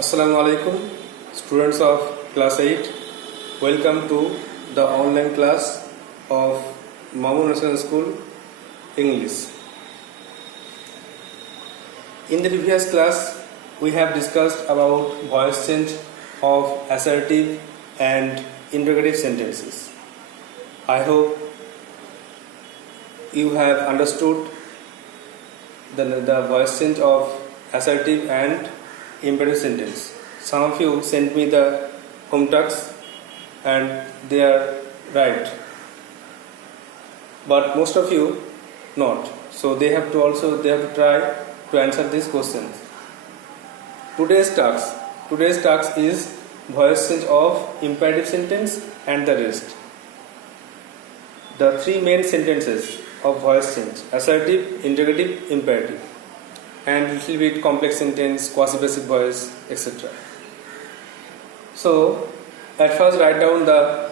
Assalamu alaikum, students of class 8. Welcome to the online class of Mamun National School English. In the previous class, we have discussed about voice change of assertive and interrogative sentences. I hope you have understood the voice change of assertive and imperative sentence. Some of you sent me the home tasks and they are right, but most of you not. So they have to try to answer these questions. Today's task is voice change of imperative sentence and the rest. The three main sentences of voice change: assertive, interrogative, imperative, and little bit complex sentence, quasi-basic voice, etc. So at first write down the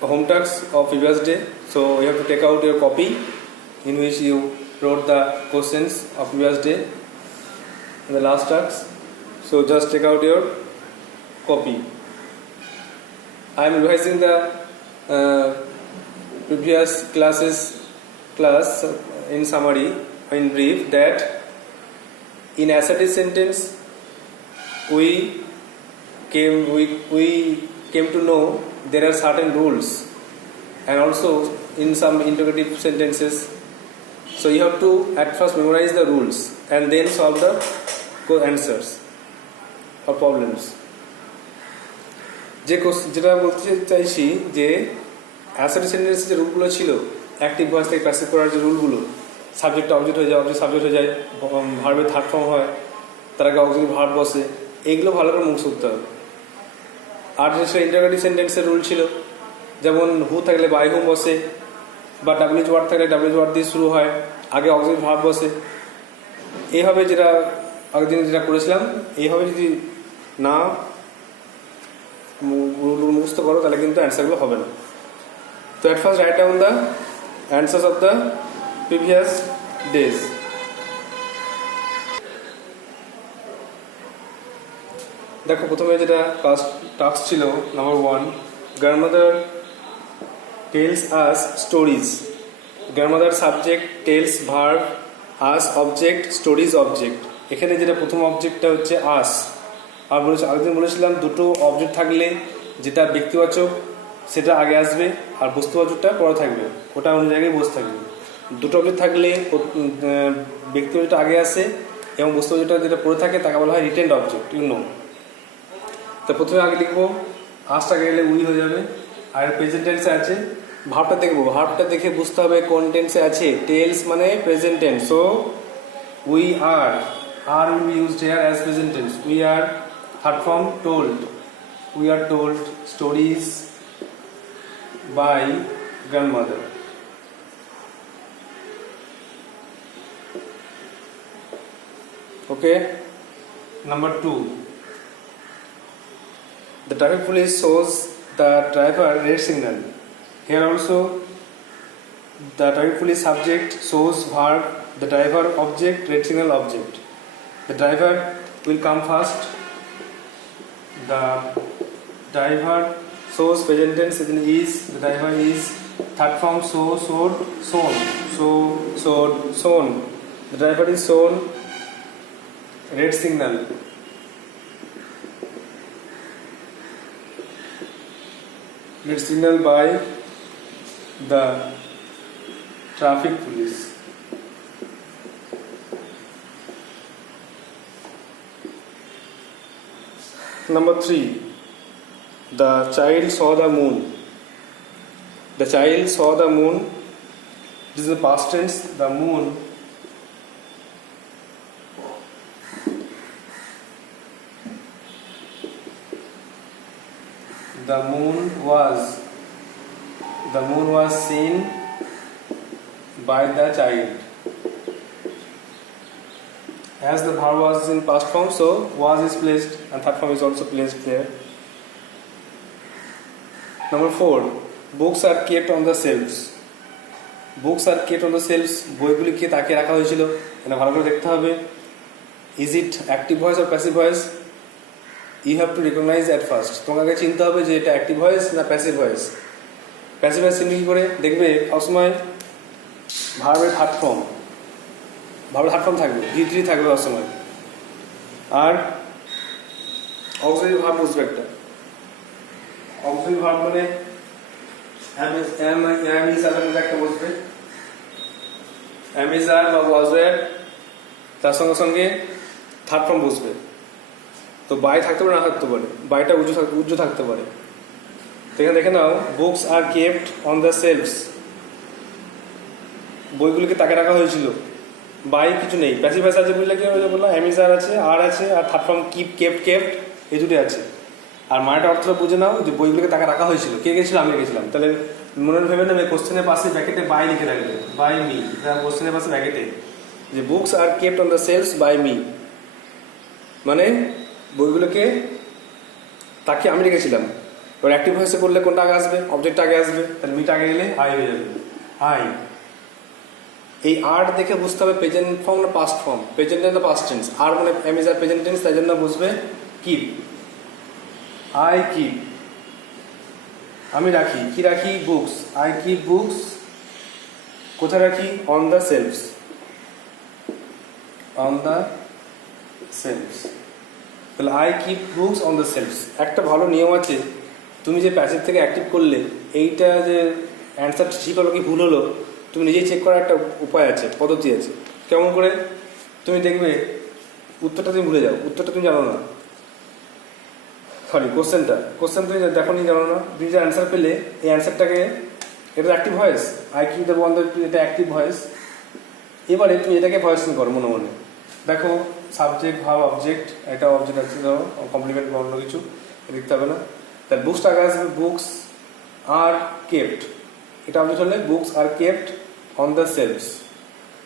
home tasks of previous day. So you have to take out your copy in which you wrote the questions of previous day and the last task. So just take out your copy. I am revising the previous class in summary, in brief, that in assertive sentence we came to know there are certain rules, and also in some interrogative sentences. So you have to at first memorize the rules and then solve the answers or problems. যেটা বলতে চাইছি যে assertive সেন্টেন্সের যে রুলগুলো ছিল, active voice থেকে passive করার যে রুলগুলো, সাবজেক্ট অবজেক্ট হয়ে যায়, অবজেক্ট সাবজেক্ট হয়ে যায়, ভার্বের থার্ড ফর্ম হয়, তার আগে অক্সিলারি ভার্ব বসে, এইগুলো ভালো করে মুখস্থ করতে হবে। আর যেটা ইন্টারোগেটিভ সেন্টেন্সের রুল ছিল, যেমন হু থাকলে বাই হুম বসে, বা ডাব্লিউএইচ ওয়ার্ড থাকলে ডাব্লিউএইচ ওয়ার্ড দিয়ে শুরু হয়, আগে অক্সিলারি ভার্ব বসে। এইভাবে যেটা আগের দিন যেটা করেছিলাম, এইভাবে যদি না মুখস্থ করো তাহলে কিন্তু অ্যান্সারগুলো হবে না। তো at first write down the answers of the previous days. দেখো প্রথমে যেটা টাস্ক ছিল number 1, grandmother tells us stories. grandmother subject, tells verb, us object, stories object. এখানে যেটা প্রথম অবজেক্টটা হচ্ছে us। আর আগের বলেছিলাম দুটো অবজেক্ট থাকলে যেটা ব্যক্তিবাচক সেটা আগে আসবে আর বস্তুবাচকটা পরে থাকবে, ওটা অন্য জায়গায় বসে থাকবে। দুটো অবজেক্ট থাকলে ব্যক্তিবাচকটা আগে আসে এবং বস্তুবাচকটা যেটা পরে থাকে তাকে বলা হয় রিটেন্ড অবজেক্ট, ইউ নো। তো প্রথমে আগে লিখবো, আসটা আগে গেলে উই হয়ে যাবে। আর প্রেজেন্ট টেন্সে আছে, ভার্বটা দেখবো, ভার্বটা দেখে বুঝতে হবে কোন টেন্সে আছে। টেলস মানে present tense, so we are will be used here as present tense. We are, third form, told. We are told stories by grandmother. Okay. Number 2. The traffic police shows the driver red signal. Here also the traffic police subject shows verb, the driver object, red signal object. The driver will come first. The driver shows present tense is, the driver is, third form show, showed, shown, showed, shown. The driver is shown red signal. Red signal by the traffic police. Number 3, the child saw the moon. The child saw the moon. This is the past tense. The moon was seen by the child. As the verb was in past form, so was is placed and third form is also placed there. Number 4, books are kept on the shelves. Books are kept on the shelves. বইগুলি কি তাকে রাখা হয়েছিল, এটা ভালো করে দেখতে হবে। Is it active voice or passive voice? You have to recognize at first. তোমাকে চিনতে হবে যে এটা অ্যাক্টিভ ভয়েস না প্যাসিভ ভয়েস। প্যাসিভ ভয়েস চিনতে কী করে দেখবে, সবসময় ভার্বের থার্ড ফর্ম, ভার্বের থার্ড ফর্ম থাকবে, V3 থাকবে সবসময়। আর অক্সিলারি ভার্ব বুঝবে একটা, অক্সিলারি ভার্ব মানে am is আর একটা বসবে, am is আর বা was were, তার সঙ্গে সঙ্গে থার্ড ফর্ম বসবে। তো বাই থাকতে পারে না থাকতে পারে, বাইটা উজ্জ্ব থাকতে পারে। তো এখানে দেখে নাও, books are kept on the shelves, বইগুলিকে তাকে রাখা হয়েছিল। বাই কিছু নেই, প্যাসিভ ভয়েস আছে বুঝলে কি বললাম, am is আর আছে, আর আছে, আর থার্ড ফর্ম কিপ কেপ্ট এই দুটোই আছে। আর মায়ের অর্থটা বুঝে নাও যে বইগুলোকে তাকে রাখা হয়েছিল, কে গেছিল, আমি গেছিলাম। তাহলে মনে ভেবে নেবে কোশ্চেনের পাশে ব্র্যাকেটে বাই লিখে রাখবে, বাই মি। কোশ্চেনের পাশে ব্র্যাকেটে যে books are kept on the shelves by me, মানে বইগুলোকে তাকে আমি রেখেছিলাম। এবার অ্যাক্টিভ ভয়েসে করলে কোনটা আগে আসবে, অবজেক্ট আগে আসবে, তাহলে মিটা আগে গেলে আই হয়ে যাবে, আই। এই আর দেখে বুঝতে হবে প্রেজেন্ট ফর্ম না পাস্ট ফর্ম, প্রেজেন্ট টেন্স না পাস্ট টেন্স। আর মানে এম ইজ আর প্রেজেন্ট টেন্স, তাই জন্য বুঝবে কিপ, আই কিপ, আমি রাখি, কি রাখি, বুকস, আই কিপ বুকস, কোথায় রাখি, on the shelves, on the shelves. তাহলে I keep books on the shelves. একটা ভালো নিয়ম আছে, তুমি যে প্যাসিভ থেকে অ্যাক্টিভ করলে এইটা যে অ্যান্সার ঠিক হলো কি ভুল হলো, তুমি নিজেই চেক করার একটা উপায় আছে, পদ্ধতি আছে। কেমন করে, তুমি দেখবে উত্তরটা তুমি ভুলে যাও, উত্তরটা তুমি জানো না, সরি কোশ্চেন তুমি দেখো নি, জানো না, তুমি যে অ্যান্সার পেলে এই অ্যান্সারটাকে, এটা active voice, I keep the বন্ধ, এটা অ্যাক্টিভ ভয়েস। এবারে তুমি এটাকে ভয়েসিং করো মনে মনে, দেখো সাবজেক্ট ভার্ব অবজেক্ট, এটা অবজেক্ট আছে, ধরো কমপ্লিমেন্ট বা অন্য কিছু লিখতে হবে না। তাহলে বুকস টাকা আসবে, বুকস আর কেপ্ট, এটা অবজেক্ট হলে books are kept on the shelves.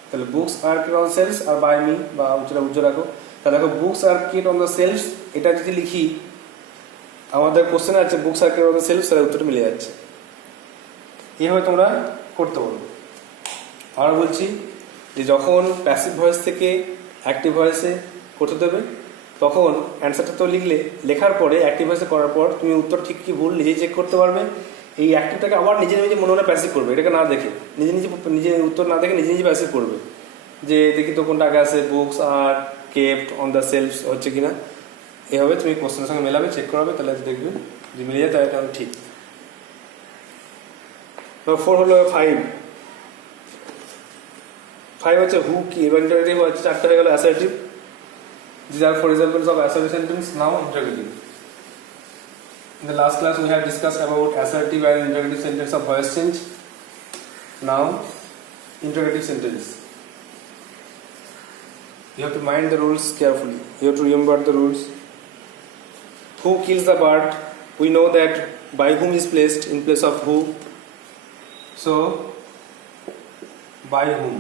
তাহলে books are kept on shelves আর বাই মি, বা উজ্জ্ব রাখো। তাহলে দেখো books are kept on the shelves, এটা যদি লিখি, আমাদের কোশ্চেন আছে books are kept on the shelves, তাহলে উত্তরটা মিলে যাচ্ছে। এইভাবে তোমরা করতে পারো। আর বলছি যে যখন প্যাসিভ ভয়েস থেকে অ্যাক্টিভ ভয়েসে করতে দেবে, তখন অ্যান্সারটা তো লিখলে, লেখার পরে অ্যাক্টিভ ভয়েসে করার পর তুমি উত্তর ঠিক কি ভুল নিজেই চেক করতে পারবে। এই অ্যাক্টিভটাকে আবার নিজে নিজে মনে মনে প্যাসিভ করবে, এটাকে না দেখে, নিজে উত্তর না দেখে নিজে প্যাসিভ করবে, যে দেখি তো কোনটা আগে আছে, books are kept on the selves হচ্ছে কিনা। এভাবে তুমি কোশ্চেনের সঙ্গে মেলাবে, চেক করাবে, তাহলে দেখবে যে মিলে যায়, তাহলে এটা ঠিক। 4 হলো 5 হচ্ছে হু কি, এবার ইন্টারোগেটিভ হচ্ছে 4টা হয়ে গেল assertive. These are 4 examples of assertive sentence. Now interrogative. In the last class we have discussed about assertive and interrogative sentence of voice change. Now interrogative sentence. You have to mind the rules carefully. You have to remember the rules. Who kills the bird? We know that by whom is placed in place of who. So by whom.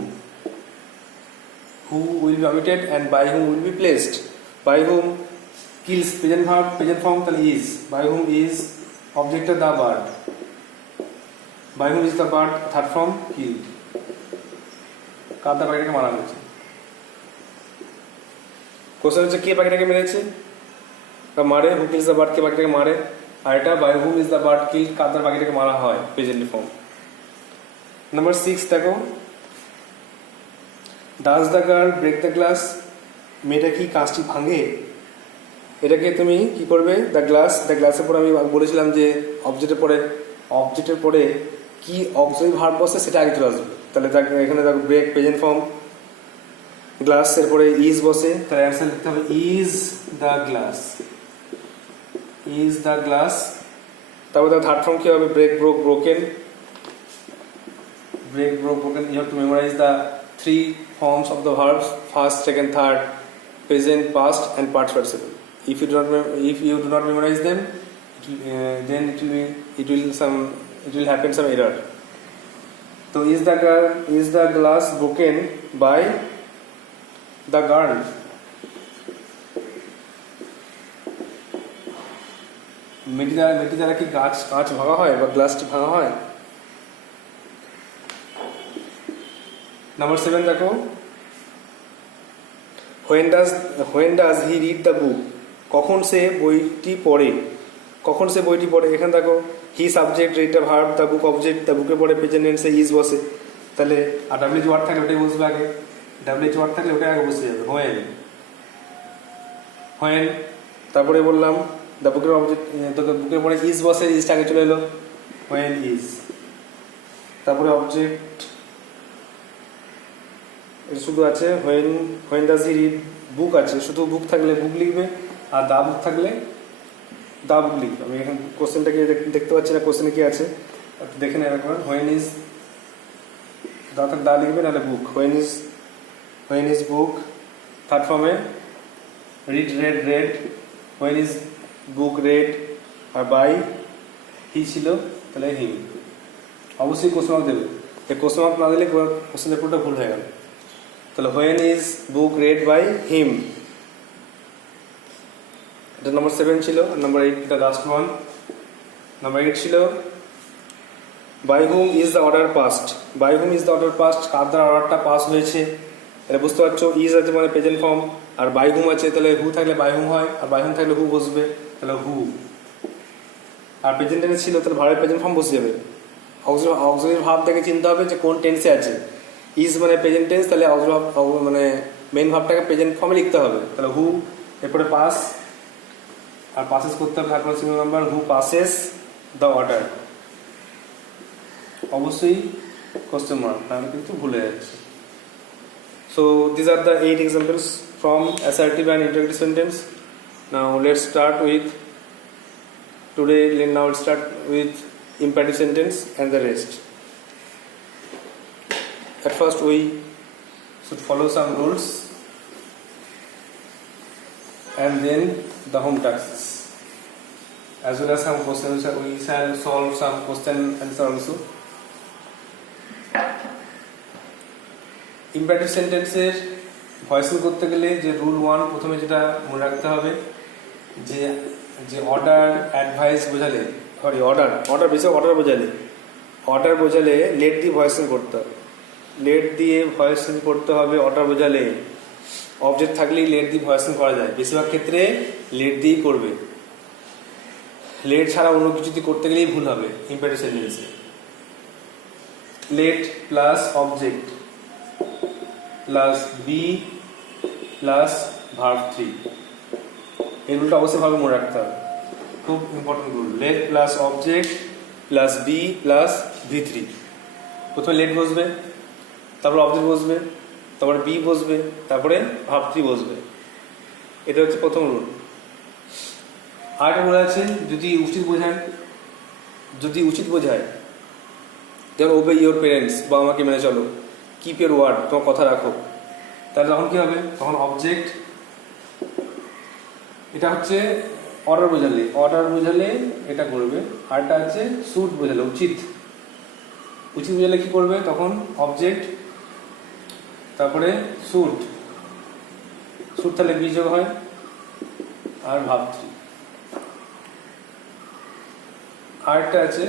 Who will be omitted and by whom will be placed. By whom kills, present verb, present form tal is. By whom is object the bird. By whom is the bird, third form killed. কার দা পাখিটাকে মারা হয়েছে। Question হচ্ছে কে পাখিটাকে মেরেছে বা মারে, who kills the bird, কে পাখিটাকে মারে। আর এটা by whom is the bird killed, কার দ্বারা পাখিটাকে মারা হয়, প্রেজেন্ট ফর্ম। নাম্বার 6 দেখো, does the girl break the glass, মেয়েটা কি কাঁচটি ভাঙে। এটাকে তুমি কি করবে, দ্য গ্লাসের পরে আমি বলেছিলাম যে অবজেক্টের পরে কি অক্সিলারি ভার্ব বসে সেটা আগে চলে আসবে। তাহলে এখানে দেখো ব্রেক প্রেজেন্ট ফর্ম, গ্লাসের পরে ইজ বসে, তাহলে অ্যান্সার লিখতে হবে is the glass, is the glass. তারপর তার থার্ড ফর্ম কি হবে, break broke broken, break broke broken. You have to memorize the 3 forms of the verbs, first, second, third, present, past and past participle. If you do not memorize them, then it will happen some error. So is the glass broken by the girl? মেয়েটি দ্বারা কি কাঁচ ভাঙা হয় বা গ্লাসটি ভাঙা হয়। Number 7 দেখো, when does he read the book, কখন সে বইটি পড়ে, কখন সে বইটি পড়ে, এখানে দেখো হি সাবজেক্ট, রেটটা verb, the book object, the বুকে পড়ে প্রেজেন্ট টেন্সে ইজ বসে, তাহলে আর ডাব্লিউএইচ ওয়ার্ড থাকলে ওটাই বসবে আগে, ডাব্লিউএইচ ওয়ার্ড থাকলে ওটাই আগে বসে যাবে। হোয়েন, হোয়েন, তারপরে বললাম দ্য বুকের অবজেক্ট, বুকের পরে ইজ বসে, ইজটা আগে চলে এলো, হোয়েন ইজ। তারপরে অবজেক্ট শুধু আছে when, when does he read, book আছে, শুধু বুক থাকলে বুক লিখবে, আর দা বুক থাকলে দা বুক লিখবে। আমি এখন কোশ্চেনটাকে দেখতে পাচ্ছি না, কোশ্চেনে কি আছে দেখে নেবে একবার। হোয়েন ইজ দা লিখবে, নাহলে book. When is book, third ফর্মে read read read, when is book read, আর বাই হি ছিল তাহলে হিম। অবশ্যই কোশ্চেন মার্ক দেবে, এই কোশ্চেন মার্ক না দিলে কোশ্চেনের পুরোটা ভুল হয়ে গেল। তাহলে when is book read by him, এটা নম্বর 7 ছিল। আর number 8 the last one, number 8 ছিল by whom is the order passed. By whom is the order passed, কার দ্বারা অর্ডারটা পাস হয়েছে, এটা বুঝতে পারছো। ইজ আছে মানে প্রেজেন্ট ফর্ম, আর বাই হুম আছে, তাহলে হু থাকলে বাই হুম হয়, আর বাই হুম থাকলে হু বসবে, তাহলে হু। আর প্রেজেন্ট টেন্স ছিল তাহলে ভার্বের প্রেজেন্ট ফর্ম বসে যাবে। অক্সিলারি ভার্ব থেকে চিন্তা হবে যে কোন টেন্সে আছে। ইজ মানে প্রেজেন্ট টেন্স, তাহলে মানে মেইন ভার্বটাকে প্রেজেন্ট ফর্মে লিখতে হবে, তাহলে হু, এরপরে পাস, আর পাসেস করতে হবে, তারপরে single number who passes the order, অবশ্যই কোশ্চেন মার্ক, তাহলে কিন্তু ভুলে যাচ্ছে। So this are the 8 examples from assertive and interrogative sentence. Now let's start with let's start with imperative sentence and the rest. At first we should follow some rules and then the home tasks, as well as some questions. We shall solve some question answer also. Imperative সেন্টেন্সের voicing করতে গেলে যে rule 1 প্রথমে যেটা মনে রাখতে হবে, যে যে অর্ডার অ্যাডভাইস বোঝালে, অর্ডার বেশি অর্ডার বোঝালে লেট দিয়ে ভয়েসিং করতে হবে, লেট দিয়ে ভয়েসিং করতে হবে। অর্ডার বোঝালে অবজেক্ট থাকলেই লেট দিয়ে ভয়েসিং করা যায়, বেশিরভাগ ক্ষেত্রে লেট দিয়েই করবে। লেট ছাড়া অন্য কিছু দিয়ে করতে গেলেই ভুল হবে ইম্পারেটিভ সেন্টেন্সে। Let plus object plus be plus verb 3, এই রুলটা অবশ্যই ভাবে মনে রাখতে হবে, খুব important rule. Let plus object plus be plus V3, প্রথমে লেট বসবে, তারপরে অবজেক্ট বসবে, তারপরে বি বসবে, তারপরে ভার্ব 3 বসবে। এটা হচ্ছে প্রথম রুল। আরেকটা রুল আছে, যদি উচিত বোঝায়, যেমন ওবে ইয়োর পেরেন্টস, বা আমাকে মেনে চলো, কিপ ইয়োর ওয়ার্ড, তোমার কথা রাখো, তাহলে তখন কি হবে, তখন অবজেক্ট, এটা হচ্ছে অর্ডার বোঝালে এটা করবে। আরটা হচ্ছে শুড বোঝালে, উচিত বোঝালে কি করবে, তখন অবজেক্ট, তারপরে শুড তাহলে বিযোগ হয়, আর ভার্ব 3। আরটা আছে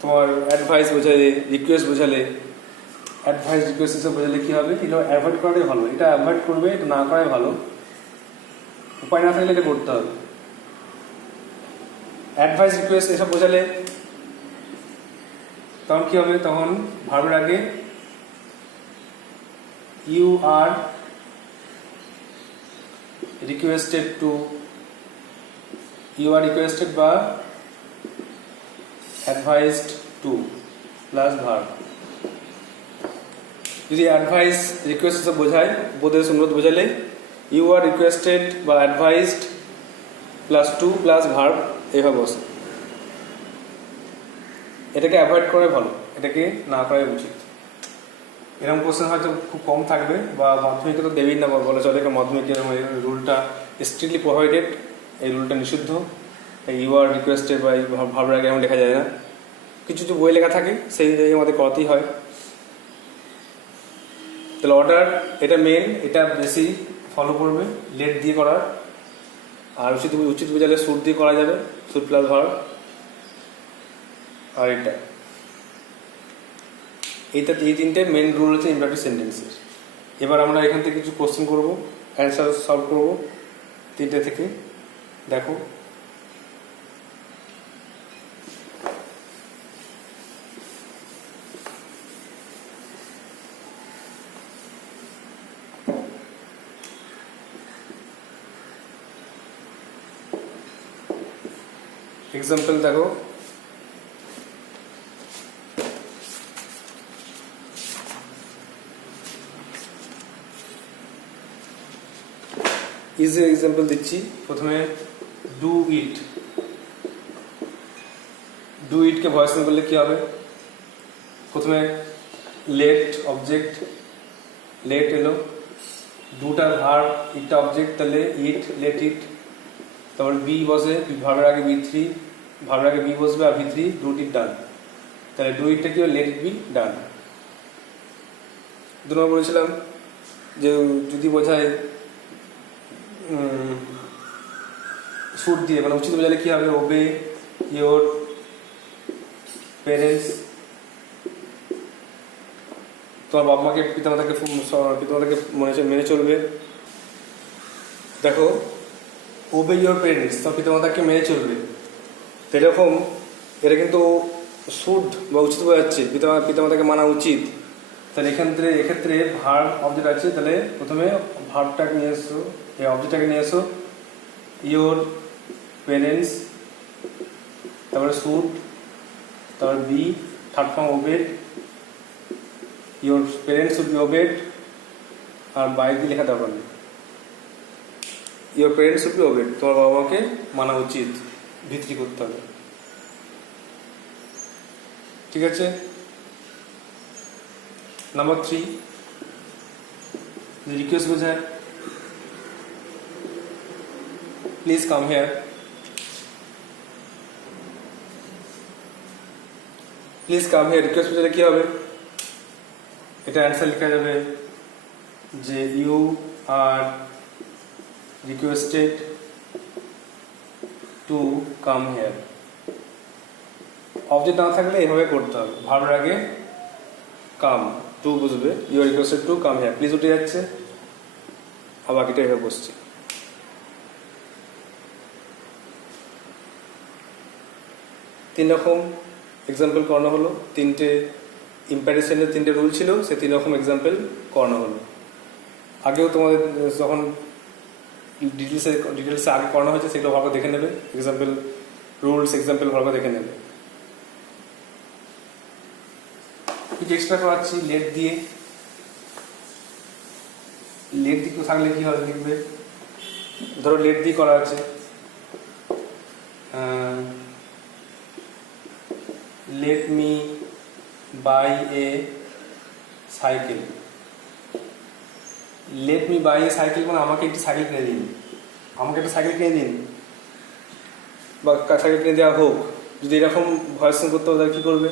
তোমার অ্যাডভাইস বোঝালে, রিকোয়েস্ট বোঝালে, অ্যাডভাইস রিকোয়েস্ট এসব বোঝালে কি হবে, এটা অ্যাভয়েড করাটাই ভালো, এটা অ্যাভয়েড করবে, এটা না করাই ভালো, উপায় না থাকলে এটা করতে হবে। অ্যাডভাইস রিকোয়েস্ট এসব বোঝালে তখন কি হবে, তখন ভার্বের আগে ইউ আর রিকোয়েস্টেড বা অ্যাডভাইসড টু প্লাস ভার্ব। যদি অ্যাডভাইস রিকোয়েস্ট এসব বোঝায়, উপদেশ অনুরোধ বোঝালে ইউ আর রিকোয়েস্টেড বা অ্যাডভাইসড প্লাস 2 প্লাস ভার্ব এইভাবে বসে। এটাকে অ্যাভয়েড করাই ভালো, এটাকে না করাই উচিত। এরকম কোশ্চেন হয়তো খুব কম থাকবে, বা মাধ্যমিকে তো দেবেই না বলে চলে, মাধ্যমিকে রুলটা স্ট্রিক্টলি প্রোভাইডেড, এই রুলটা নিষিদ্ধ। ইউ আর রিকোয়েস্টেড বা ভার্বের আগে এমন লেখা যায় না, কিছু কিছু বই লেখা থাকে, সেই অনুযায়ী আমাদের করতেই হয়। তাহলে অর্ডার এটা মেন, এটা বেশি ফলো করবে, লেট দিয়ে করার। আর উচিত বোঝালে শুড দিয়ে করা যাবে, শুড প্লাস ভার্ব। আর এই তিনটে মেন রুল হচ্ছে ইম্পারেটিভ সেন্টেন্সের। এবার আমরা এখান থেকে কিছু কোশ্চেন করবো, অ্যান্সার সলভ করবো। 3টে থেকে দেখো। এক্সাম্পল দেখো, ইজি এক্সাম্পল দিচ্ছি। প্রথমে ডু ইট, ডু ইটকে ভয়েস করলে কি হবে? প্রথমে লেট অবজেক্ট, লেট এলো, ডুটা ভার্ব, ইটটা অবজেক্ট, তাহলে ইট, লেট ইট। তারপর বি বসে, ভার্বের আগে বি থ্রি, ভার্বের আগে বি বসবে আর ভি থ্রি, ডু ইট ডান। তাহলে ডু ইটটা কি হবে? Let it be done. 2 নম্বর বলেছিলাম যে যদি বোঝায় শুড দিয়ে, মানে উচিত বোঝালে কি হবে? ওবে ইয়োর প্যারেন্টস, তোমার বাবা মাকে, পিতামাতাকে মেনে চলবে। দেখো, ওবে ইয়োর প্যারেন্টস, তোমার পিতামাতাকে মেনে চলবে। তো এরকম এটা কিন্তু শুড বা উচিত বোঝাচ্ছে, পিতামাতাকে মানা উচিত। তাহলে এক্ষেত্রে ভার্ব অবজেক্ট আছে, তাহলে প্রথমে ভার্বটাকে নিয়ে এসো, এই অবজেক্টটাকে নিয়ে এসো, ইয়োর প্যারেন্টস, তারপরে শুড, তারপর be, third form obeyed, your parents should be obeyed, আর বাই দিয়ে লেখা দরকার নেই। Your parents should be obeyed, তোমার বাবা মাকে মানা উচিত, ভিত্তি করতে হবে। ঠিক আছে। নাম্বার 3, রিকোয়েস্ট বোঝায়, please come here. Please come here request বোঝালে কি হবে? এটা অ্যান্সার লেখা যাবে যে you are requested to come here. Object না থাকলে এভাবে করতে হবে, ভার্বের আগে কাম, টু বুঝবে, you are requested to come here, please উঠে যাচ্ছে, আর বাকিটা এভাবে বসছে। তিন রকম এক্সাম্পল করানো হলো, 3টে ইম্প্যারেশনের 3টে রুল ছিল, সে 3 রকম এক্সাম্পল করানো হলো। আগেও তোমাদের যখন ডিটেলসে আগে করানো হয়েছে সেগুলো ভালো দেখে নেবে, এক্সাম্পল রুলস, এক্সাম্পল ভালো দেখে নেবে। কিছু এক্সট্রা করাচ্ছি লেট দিয়ে। লেট দিয়ে থাকলে কি হবে লিখবে? ধরো লেট দিয়ে করা আছে, let me buy a cycle. let me buy a cycle মানে আমাকে একটি সাইকেল কিনে দিন, আমাকে একটা সাইকেল কিনে দিন, বা সাইকেল কিনে দেওয়া হোক। যদি এরকম ভয়েস করতে হবে তাহলে কী করবে?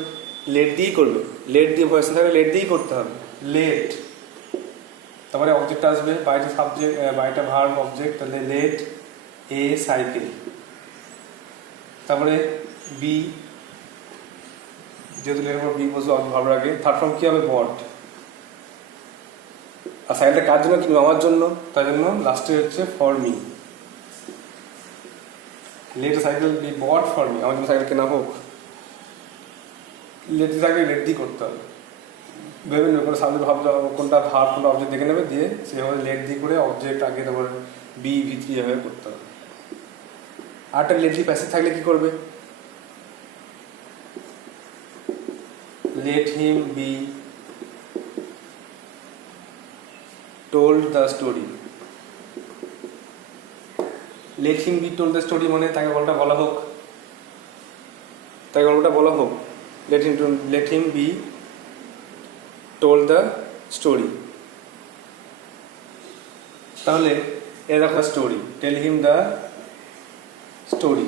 লেট দিয়েই করবে। লেট দিয়ে ভয়েস থাকলে লেট দিয়েই করতে হবে, লেট। তারপরে অবজেক্ট আসবে, বাইটা সাবজেক্ট, বাইটা ভার্ব অবজেক্ট, তাহলে লেট এ সাইকেল। তারপরে বি, যেহেতু লেখার পর বি বসবে ভার্বের আগে, থার্ড ফর্ম কি হবে? বট। আর সাইকেলটা কার জন্য কিনবো? আমার জন্য, তাই জন্য লাস্টে হচ্ছে for me. Let cycle be bought for me, আমার জন্য সাইকেল কেনা হোক। লেট থাকলে লেট দিয়ে করতে হবে, ভেবে নেবে কোনো সামনে ভাবতে হবে কোনটা ভার্ব কোনটা অবজেক্ট দেখে নেবে, দিয়ে সেভাবে লেট দিয়ে করে অবজেক্ট আগে, তারপর বি ভি3 এভাবে করতে হবে। আরটা লেট দিয়ে প্যাসেজ থাকলে কি করবে? let him be told the story. let him be told the story মানে তাকে গল্পটা বলা হোক, তাকে গল্পটা বলা হোক। let him be told the story। তাহলে এ দেখো story, tell him the story,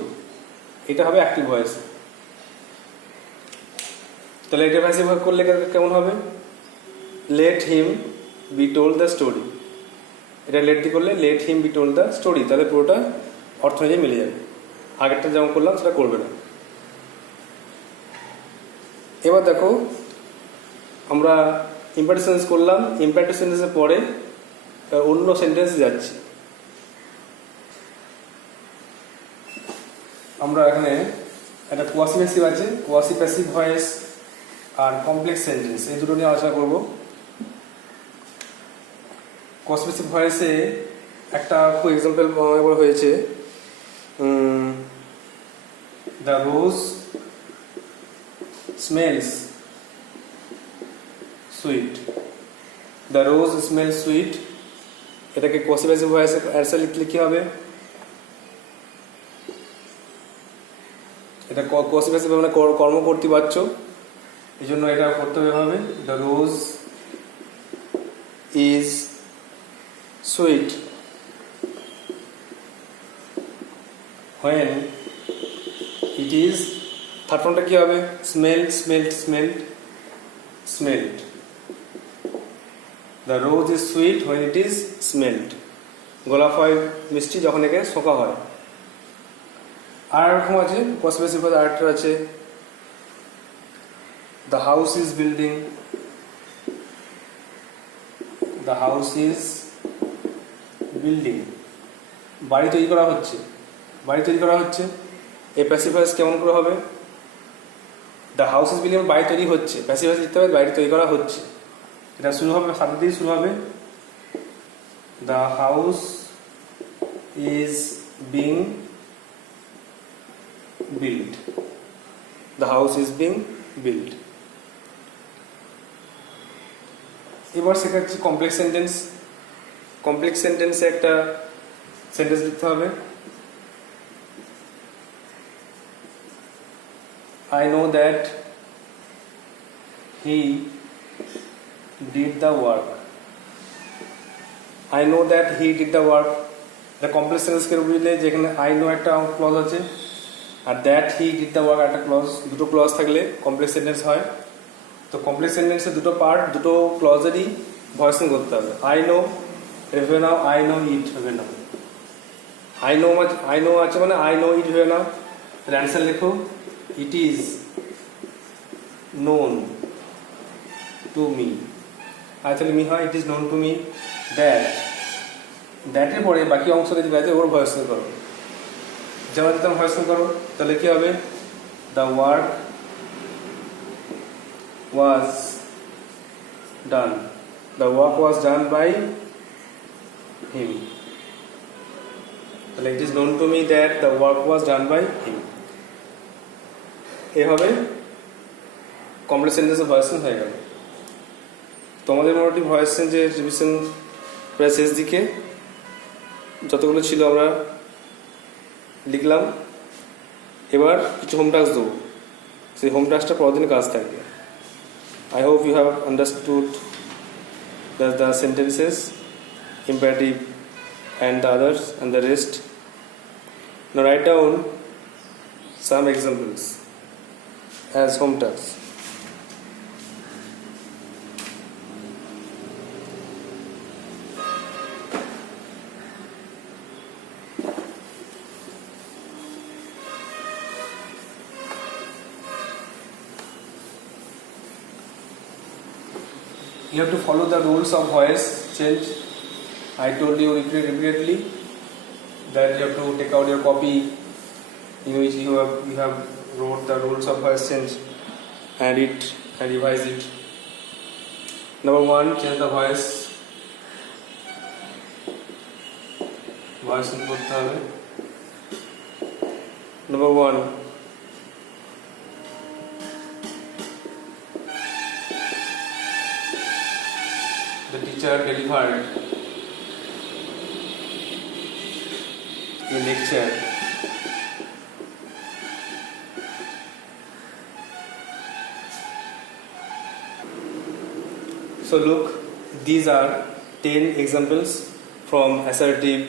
এটা হবে অ্যাক্টিভ ভয়েস। তাহলে এটা প্যাসিভ করলে কেমন হবে? Let him be told the story. এটা লেট দিয়ে করলে let him be told the story, তাহলে পুরোটা অর্থ অনুযায়ী মিলে যাবে। আগেরটা যেমন করলাম সেটা করবে না। এবার দেখো আমরা ইম্পারেটিভ সেন্টেন্স করলাম, ইম্পারেটিভ সেন্টেন্সের পরে অন্য সেন্টেন্সে যাচ্ছি। আমরা এখানে একটা কোয়াসি প্যাসিভ আছে, কোয়াসি প্যাসিভ ভয়েস আর কমপ্লেক্স সেন্টেন্স, এই দুটো নিয়ে আলোচনা করব। কোয়াসি প্যাসিভ ভয়েসে একটা খুব এক্সাম্পল মনে হয়েছে, the rose smells sweet, the rose smell sweet. এটাকে কোয়াসি প্যাসিভ ভয়েসে অ্যান্সার লিখলে কি হবে? এটা কোয়াসি প্যাসিভ মানে কর্ম করতে পারছো, এই জন্য এটা করতে হবে the rose is sweet when it is, third ফর্মটা কি হবে? Smelled smelled smelled smelled. The rose is sweet when it is smelled. গোলাপ হয় মিষ্টি যখন একে শোকা হয়। আর এরকম আছে কোয়াসি প্যাসিভ ভয়েস, আরেকটা আছে the house is building, the house is building. বাড়ি তৈরি করা হচ্ছে, বাড়ি তৈরি করা হচ্ছে। এই প্যাসিভ ভয়েস কেমন করে হবে? দ্য হাউস ইজ বিল্ডিং, বাড়ি তৈরি হচ্ছে, প্যাসিভ ভয়েস লিখতে হবে বাড়ি তৈরি করা হচ্ছে। এটা শুরু হবে সাথে দিয়ে শুরু হবে the house is being build, the house is being build. এবার শেখাচ্ছি কমপ্লেক্স সেন্টেন্স। কমপ্লেক্স সেন্টেন্সে একটা সেন্টেন্স লিখতে হবে, I know that he did the work. I know that he did the work. The complex sentence কে বুঝলে যেখানে I know একটা clause আছে আর that he did the work একটা ক্লজ, দুটো ক্লজ থাকলে কমপ্লেক্স সেন্টেন্স হয়। তো কমপ্লেক্স সেন্টেন্সে দুটো পার্ট, দুটো ক্লজেরই ভয়েসিং করতে হবে। I know ভেবে নাও, I know it ভেবে নাও। I know আছে মানে I know it ভেবে নাও। তাহলে অ্যান্সার লেখো it is known to me। আর তাহলে মি হয় it is known to me that এর পরে বাকি অংশটা যেটা আছে ওর ভয়েসিং করো। যেমন যদি তুমি ভয়েসিং করো তাহলে কি হবে? the work was done, the work was done by him। তাহলে it is known to me that the work was done by him। এভাবে কমপ্লেক্স সেন্টেন্সের ভয়েসিং হয়ে গেল। তোমাদের মোটামুটি ভয়েস চেঞ্জের রিভিশন প্রায় শেষ দিকে, যতগুলো ছিল আমরা লিখলাম। এবার কিছু হোম টাস্ক দেবো, সেই হোম টাস্কটা পরদিন কাজ থাকবে। I hope you have understood the sentences, imperative and the others and the rest. Now write down some examples as home tasks. You have to follow the rules of voice change. I told you repeatedly that you have to take out your copy in which you have wrote the rules of voice change and read and revise it. Number 1, change the voice. Voice করতে হবে। Number 1, the teacher delivered a lecture so look, these are 10 examples from assertive,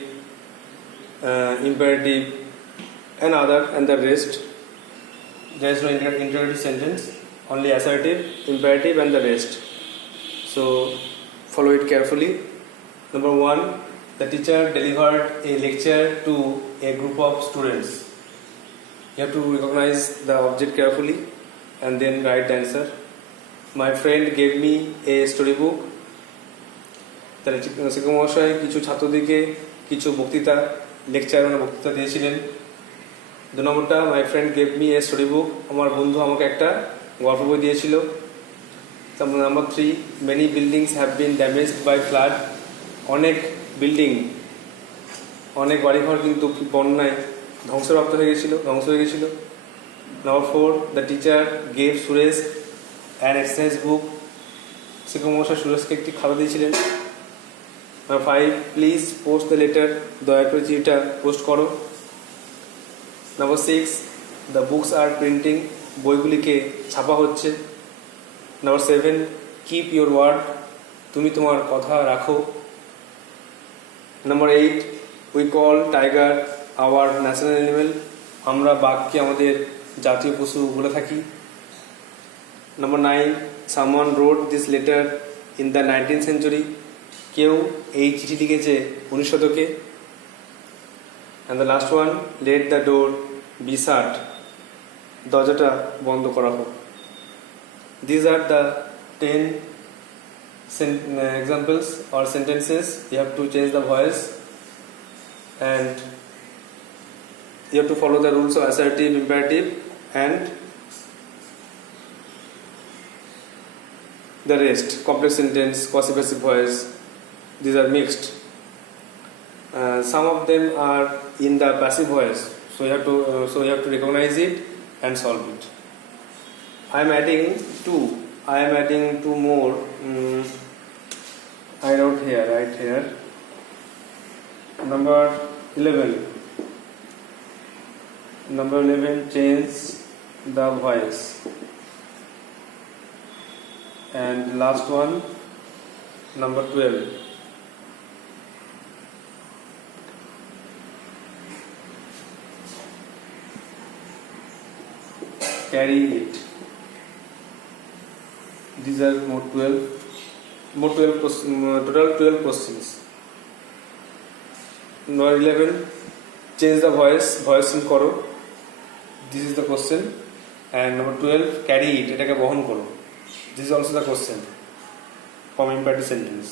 imperative and other and the rest. There is no interrogative sentence, only assertive, imperative and the rest. So follow it carefully. Number 1, the teacher delivered a lecture to a group of students. You have to recognize the object carefully and then write the answer. My friend gave me a storybook. তাহলে শিক্ষক মহাশয় কিছু ছাত্রদেরকে কিছু বক্তৃতা, lecture মানে বক্তৃতা দিয়েছিলেন। 2 নম্বরটা, my friend gave me a story book, আমার বন্ধু আমাকে একটা গল্প বই দিয়েছিল। Number 3, many buildings have been damaged by flood, অনেক বিল্ডিং, অনেক বাড়িঘর কিন্তু বন্যায় ধ্বংস হয়ে গেছিল। Number 4, the teacher gave Suresh an exercise book, শিক্ষক মহাশয় সুরেশকে একটি খাতা দিয়েছিলেন। Number 5, please post the letter, দয়া করে চিঠিটা পোস্ট করো। Number 6, the books are printing, বইগুলিকে ছাপা হচ্ছে। নাম্বার 7, কিপ ইউর ওয়ার্ড, তুমি তোমার কথা রাখো। Number 8, we call tiger our national animal, আমরা বাঘকে আমাদের জাতীয় পশু বলে থাকি। Number 9, someone wrote this letter in the 19th century, কেউ এই চিঠি লিখেছে 19 শতকে। And the last one, let the door be শাট, দরজাটা বন্ধ করা হোক। This are the 10 examples or sentences. You have to change the voice and you have to follow the rules of assertive, imperative and the rest. Complex sentence, possessive voice, these are mixed. Some of them are in the passive voice, so you have to recognize it and solve it. I am adding two more. I wrote here, right here. Number 11, change the voice. And last one, number 12. Carry it. These are total 12 questions. Number 11, change the voice change koro. This is the question. And number 12, carry it, etake bohon koro. This is also the question from imperative sentence.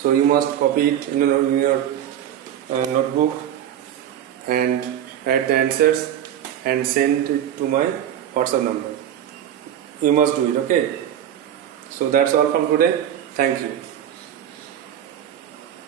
So you must copy it in your notebook and write the answers and send it to my WhatsApp number. You must do it, okay? So that's all from today. Thank you.